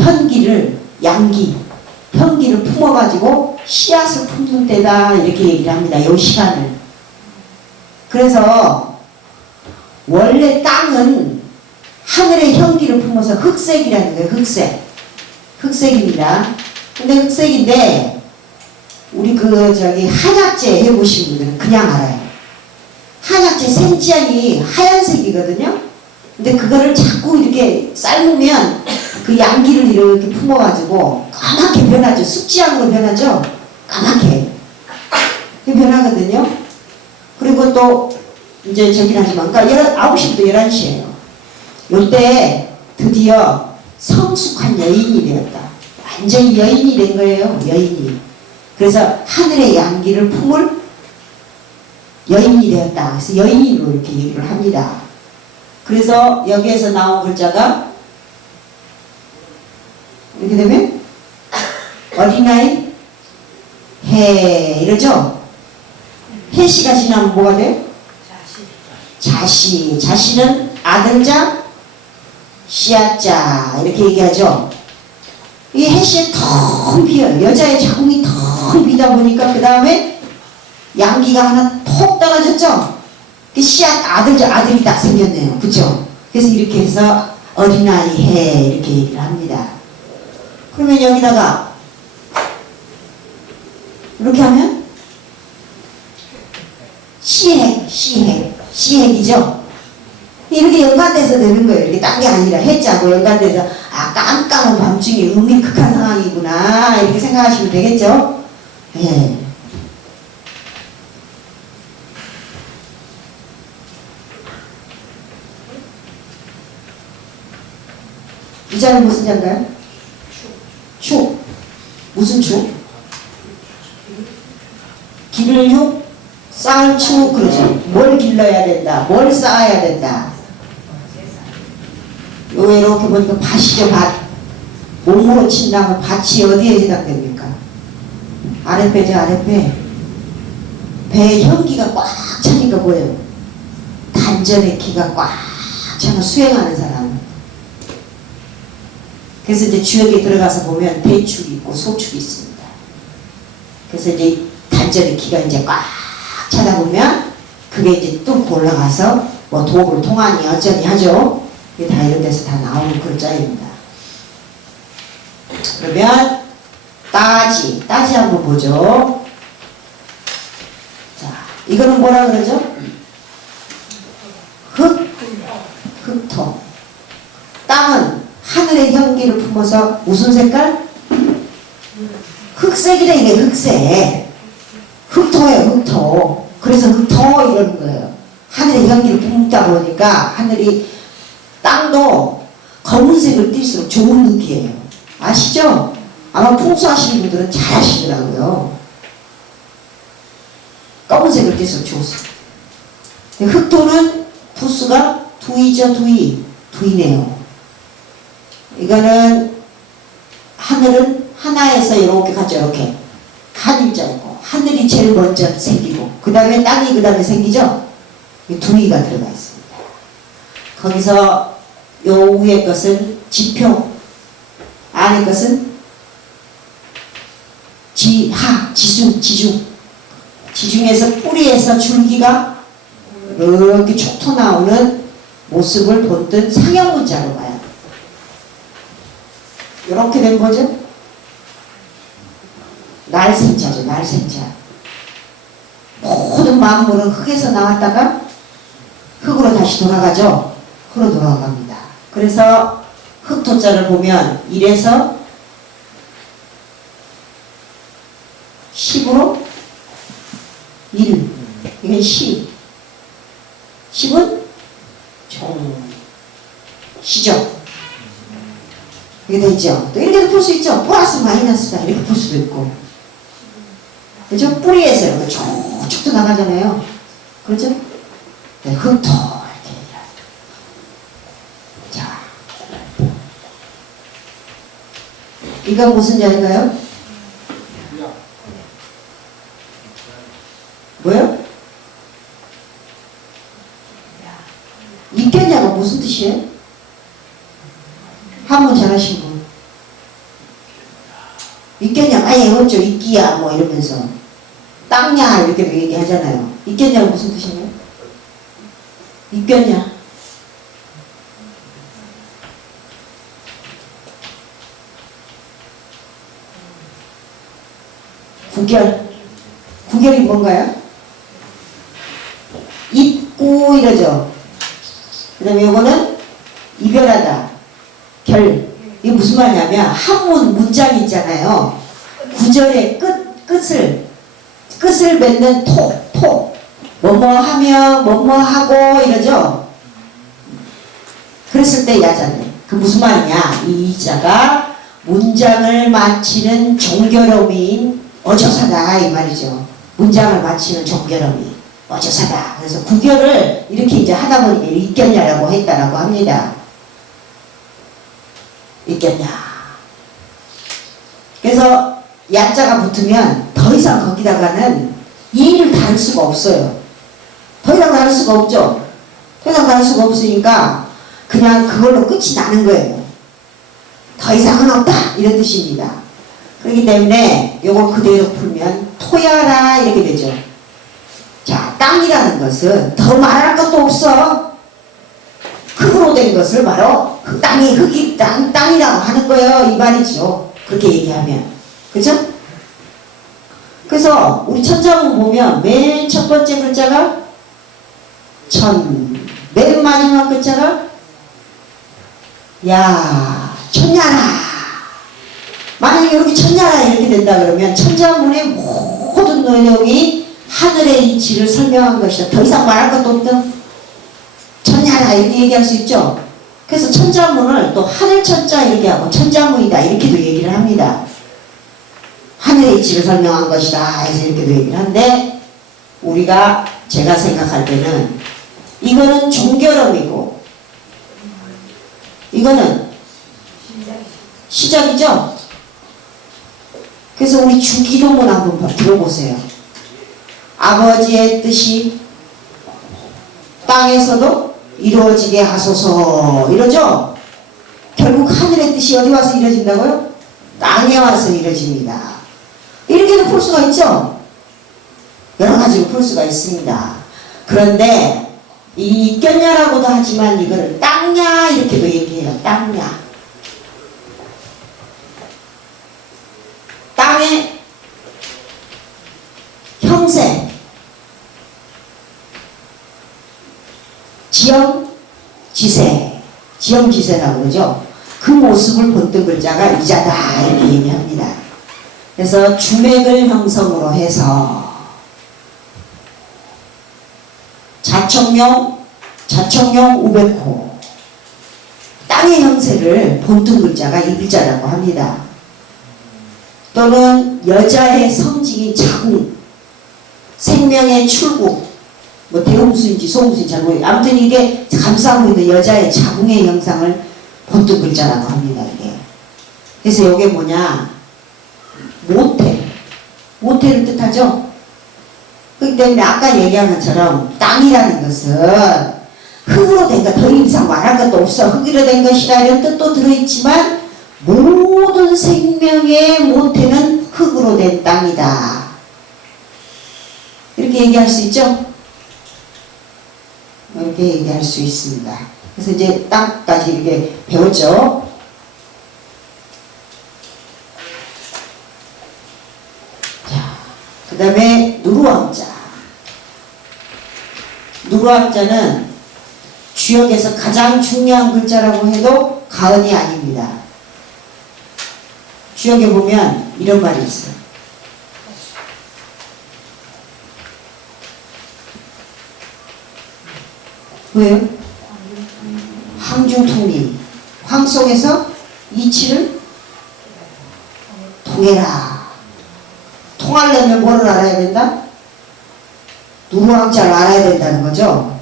현기를 품어가지고 씨앗을 품는 때다 이렇게 얘기를 합니다. 이 시간을. 그래서 원래 땅은 하늘의 현기를 품어서 흑색이라는 거예요. 흑색입니다. 근데 흑색인데 우리 한약재 해보신 분들은 그냥 알아요. 한약재 생지향이 하얀색이거든요. 근데 그거를 자꾸 이렇게 삶으면 그 양기를 이렇게 품어가지고 까맣게 변하죠. 숙지향으로 변하죠. 까맣게 변하거든요. 그리고 또 이제 저긴 하지만 그러니까 9시부터 11시예요. 요때 드디어 성숙한 여인이 되었다. 완전히 여인이 된 거예요. 여인이. 그래서 하늘의 양기를 품을 여인이 되었다. 그래서 여인으로 이렇게 얘기를 합니다. 그래서 여기에서 나온 글자가 이렇게 되면 어린아이 해 이러죠. 해시가 지나면 뭐가 돼요? 자시는 아들자 씨앗자 이렇게 얘기하죠. 이 해시에 텅 비어요. 여자의 자궁이 텅 비다 보니까 그 다음에 양기가 하나 톡 떨어졌죠. 그 씨앗 아들이 딱 생겼네요. 그죠? 그래서 이렇게 해서 어린아이 해 이렇게 얘기를 합니다. 그러면 여기다가 이렇게 하면 시핵이죠. 이렇게 연관돼서 되는 거예요. 이렇게 딴 게 아니라 해자고 연관돼서 깜깜한 밤중에 음이 극한 상황이구나 이렇게 생각하시면 되겠죠. 예. 이 자는 무슨 자인가요? 축. 무슨 축? 기를 육, 쌓을 축, 그러죠. 뭘 길러야 된다. 뭘 쌓아야 된다. 요 이렇게 보니까 밭이죠, 밭. 몸으로 친다면 밭이 어디에 해당됩니까? 아랫배죠, 아랫배. 배에 현기가 꽉 차니까 뭐예요? 단전의 기가 꽉 차면 수행하는 사람. 그래서 이제 주역에 들어가서 보면 대축이 있고 소축이 있습니다. 그래서 이제 단전의 기가 이제 꽉 차다 보면 그게 이제 뚝 올라가서 뭐 도를 통하니 어쩌니 하죠. 이게 다 이런 데서 다 나오는 글자입니다. 그러면 따지 한번 보죠. 자, 이거는 뭐라 그러죠? 흑토. 땅은 하늘의 현기를 품어서 무슨 색깔? 흑색이래. 이게 흑색. 흑토예요, 흑토. 그래서 흑토 이러는 거예요. 하늘의 현기를 품다 보니까 하늘이 땅도 검은색을 띨수록 좋은 흙이에요. 아시죠? 아마 풍수하시는 분들은 잘 아시더라고요. 검은색을 띨수록 좋습니다. 흑토는 부수가 두이죠, 두이네요. 이거는 하늘은 하나에서 이렇게 가죠. 이렇게 한일자이고 하늘이 제일 먼저 생기고 그 다음에 땅이 그 다음에 생기죠. 두이가 들어가 있습니다. 거기서 요 위에 것은 지표, 안에 것은 지중에서 뿌리에서 줄기가 이렇게 촉토 나오는 모습을 본뜬 상형문자로 봐요. 이렇게 된 거죠. 날생자죠. 날생자. 모든 만물은 흙에서 나왔다가 흙으로 다시 돌아가죠. 흙으로 돌아갑니다. 그래서 흑토자를 보면 1에서 10으로 1. 이건 10. 10은 종. 시죠. 이게 되죠. 또 이렇게도 풀 수 있죠. 플러스 마이너스다. 이렇게 풀 수도 있고. 그죠? 뿌리에서 이렇게 쭉쭉 나가잖아요. 그렇죠? 네, 흑토. 이렇게 얘기하죠. 자. 이건 무슨 자인가요? 뭐요? 입견자가 무슨 뜻이에요? 한번 잘하신 분. 야에 어쩌 있기야 뭐 이러면서 땅냐 이렇게 얘기하잖아요. 있겠냐 무슨 뜻이에요? 있겠냐? 구결. 구결이 뭔가요? 있고 이러죠. 그 다음에 요거는 이별하다. 결. 이게 무슨 말이냐면 한문 문장이 있잖아요. 구절의 끝을 맺는 토. 뭐뭐 하며 뭐뭐 하고 이러죠. 그랬을 때 야자들. 그 무슨 말이냐. 이 이자가 문장을 마치는 종결어미인 어조사다 이 말이죠. 문장을 마치는 종결어미 어조사다. 그래서 구결을 이렇게 이제 하다 보니까 있겠냐라고 했다라고 합니다. 있겠냐. 그래서 야자가 붙으면 더 이상 거기다가는 이를 다룰 수가 없어요. 더 이상 다룰 수가 없죠. 더 이상 다룰 수가 없으니까 그냥 그걸로 끝이 나는 거예요. 더 이상은 없다 이런 뜻입니다. 그렇기 때문에 요거 그대로 풀면 토야라 이렇게 되죠. 자, 땅이라는 것은 더 말할 것도 없어. 흙으로 된 것을 바로 그 땅이 흙이 땅이라고 하는 거예요 이 말이죠. 그렇게 얘기하면 그죠? 그래서 우리 천자문 보면 맨 첫 번째 글자가 천, 맨 마지막 글자가 야, 천야라. 만약에 이렇게 천야라 이렇게 된다 그러면 천자문의 모든 내용이 하늘의 이치를 설명한 것이다. 더 이상 말할 것도 없다. 천야라 이렇게 얘기할 수 있죠. 그래서 천자문을 또 하늘천자 이렇게 하고 천자문이다 이렇게도 얘기를 합니다. 하늘의 이치를 설명한 것이다 해서 이렇게도 얘기를 하는데 제가 생각할 때는 이거는 종결음이고 이거는 시작이죠. 그래서 우리 주기도문 한번 들어보세요. 아버지의 뜻이 땅에서도 이루어지게 하소서 이러죠. 결국 하늘의 뜻이 어디 와서 이루어진다고요? 땅에 와서 이루어집니다. 이렇게도 풀 수가 있죠. 여러 가지로 풀 수가 있습니다. 그런데 이 있겠냐라고도 하지만 이거를 땅냐 이렇게도 얘기해요. 땅냐. 땅의 형세, 지형지세라고 그러죠. 그 모습을 본뜬 글자가 이자다 이렇게 얘기합니다. 그래서 주맥을 형성으로 해서 자청용 우백호 땅의 형세를 본뜬 글자가 이 글자라고 합니다. 또는 여자의 성징인 자궁, 생명의 출구, 뭐 대홍수인지 소홍수인지 잘 모르겠어요. 아무튼 이게 감싸고 있는 여자의 자궁의 형상을 본뜬 글자라고 합니다. 이게. 그래서 이게 뭐냐? 모태를 뜻하죠? 그렇기 때문에 아까 얘기한 것처럼 땅이라는 것은 흙으로 된 것, 더 이상 말할 것도 없어. 흙으로 된 것이다 이런 뜻도 들어있지만 모든 생명의 모태는 흙으로 된 땅이다. 이렇게 얘기할 수 있죠? 이렇게 얘기할 수 있습니다. 그래서 이제 땅까지 이렇게 배웠죠? 자, 그 다음에 누루왕자. 누루왕자는 주역에서 가장 중요한 글자라고 해도 가언이 아닙니다. 주역에 보면 이런 말이 있어요. 왜요? 황중통리. 황 속에서 이치를 통해라. 통하려면 뭐를 알아야 된다? 누루왕자를 알아야 된다는 거죠.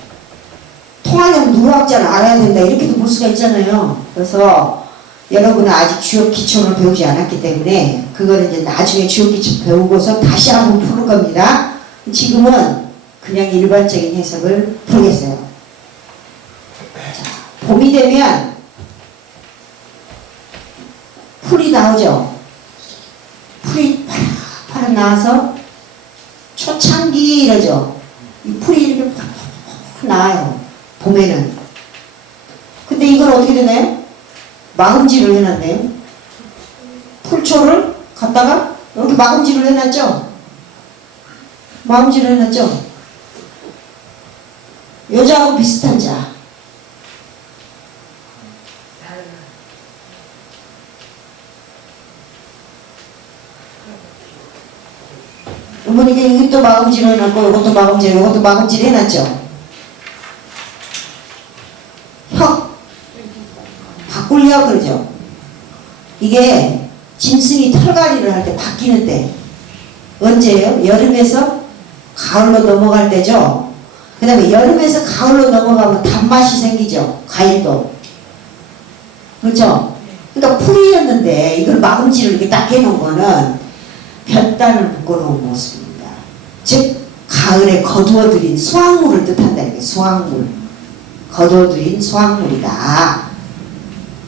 통하려면 누루왕자를 알아야 된다 이렇게도 볼 수가 있잖아요. 그래서 여러분은 아직 주역 기초를 배우지 않았기 때문에 그거는 이제 나중에 주역 기초 배우고서 다시 한번 푸는 겁니다. 지금은 그냥 일반적인 해석을 풀겠어요. 자, 봄이 되면 풀이 나오죠. 풀이 나와서 초창기 이러죠. 이 풀이 이렇게 팍팍 나와요. 봄에는. 근데 이걸 어떻게 되나요? 마금질을 해놨네요. 풀초를 갖다가 이렇게 마금질을 해놨죠. 마금질을 해놨죠. 여자하고 비슷한 자. 보니까 이것도 마금질 해놨고 이것도 마금질 해놨죠. 혁 바꿀려 그러죠. 이게 짐승이 털갈이를 할 때 바뀌는 때 언제예요? 여름에서 가을로 넘어갈 때죠. 그 다음에 여름에서 가을로 넘어가면 단맛이 생기죠. 과일도. 그렇죠? 그러니까 풀이었는데 이걸 마금질을 이렇게 딱 해놓은 거는 볕단을 묶어놓은 모습입니다. 즉 가을에 거두어들인 수확물을 뜻한다는 게 수확물. 거두어들인 수확물이다.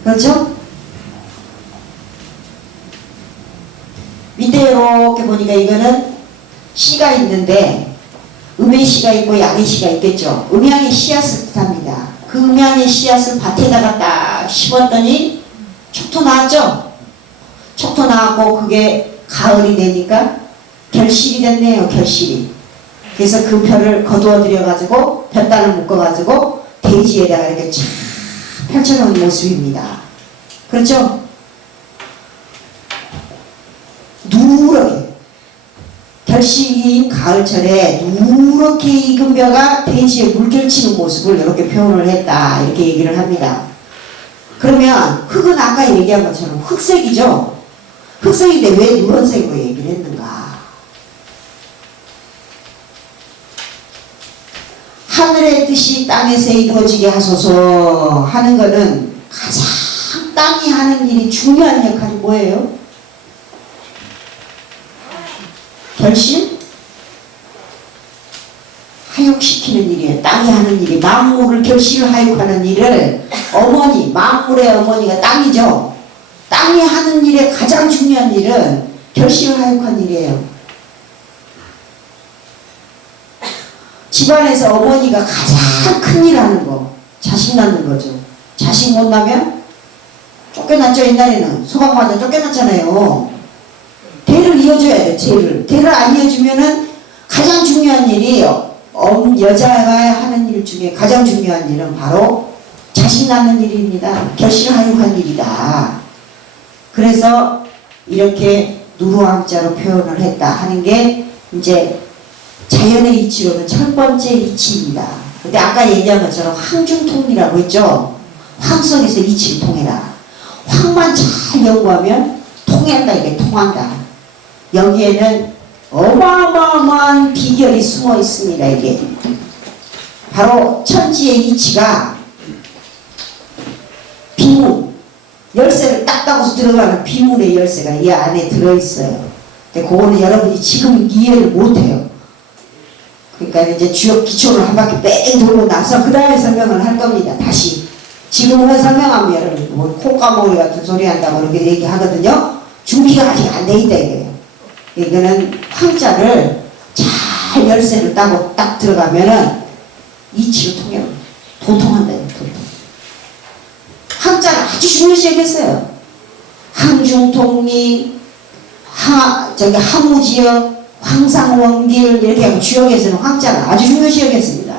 그렇죠? 밑에 이렇게 보니까 이거는 씨가 있는데 음의 씨가 있고 양의 씨가 있겠죠. 음양의 씨앗을 뜻합니다. 그 음양의 씨앗을 밭에다가 딱 심었더니 촉토 나왔죠. 촉토 나왔고 그게 가을이 되니까 결실이 됐네요. 결실이. 그래서 그 벼를 거두어 들여가지고 볕단을 묶어가지고 대지에다가 이렇게 쫙 펼쳐놓은 모습입니다. 그렇죠? 누렇게 결실인 가을철에 누렇게 익은 벼가 대지에 물결치는 모습을 이렇게 표현을 했다. 이렇게 얘기를 합니다. 그러면 흙은 아까 얘기한 것처럼 흑색이죠. 흑색인데 왜 누런색으로 얘기를 했는가? 하늘의 뜻이 땅에서 이루어지게 하소서 하는 것은 가장 땅이 하는 일이 중요한 역할이 뭐예요? 결실? 하육시키는 일이에요. 땅이 하는 일이 만물을 결실을 하육하는 일을 어머니, 만물의 어머니가 땅이죠. 땅이 하는 일의 가장 중요한 일은 결실을 하육한 일이에요. 집안에서 어머니가 가장 큰 일 하는 거 자식 낳는 거죠. 자식 못 낳으면 쫓겨났죠. 옛날에는 소방 맞아 쫓겨났잖아요. 대를 이어줘야 돼. 대를 안 이어주면은 가장 중요한 일이 여자가 하는 일 중에 가장 중요한 일은 바로 자식 낳는 일입니다. 결실을 하육한 일이다. 그래서 이렇게 누루왕자로 표현을 했다 하는 게 이제 자연의 이치로는 첫 번째 이치입니다. 근데 아까 얘기한 것처럼 황중통이라고 했죠. 황 속에서 이치를 통해라. 황만 잘 연구하면 통한다. 이게 통한다. 여기에는 어마어마한 비결이 숨어 있습니다. 이게 바로 천지의 이치가 비문 열쇠를 딱 따고서 들어가는 비문의 열쇠가 이 안에 들어있어요. 근데 그거는 여러분이 지금 이해를 못해요. 그러니까 이제 주요 기초를 한 바퀴 뺑 돌고 나서 그 다음에 설명을 할 겁니다. 다시 지금은 설명하면 여러분 뭐 콩가모리 같은 소리 한다고 이렇게 얘기하거든요. 준비가 아직 안 돼 있다 이거예요. 이거는 황자를 잘 열쇠를 따고 딱 들어가면은 이치를 통해 도통한다. 도통. 황자를 아주 중요시 여겼어요. 항중통리, 항무지역, 황상원길 이렇게 하고 주역에서는 황자를 아주 중요시 여겼습니다.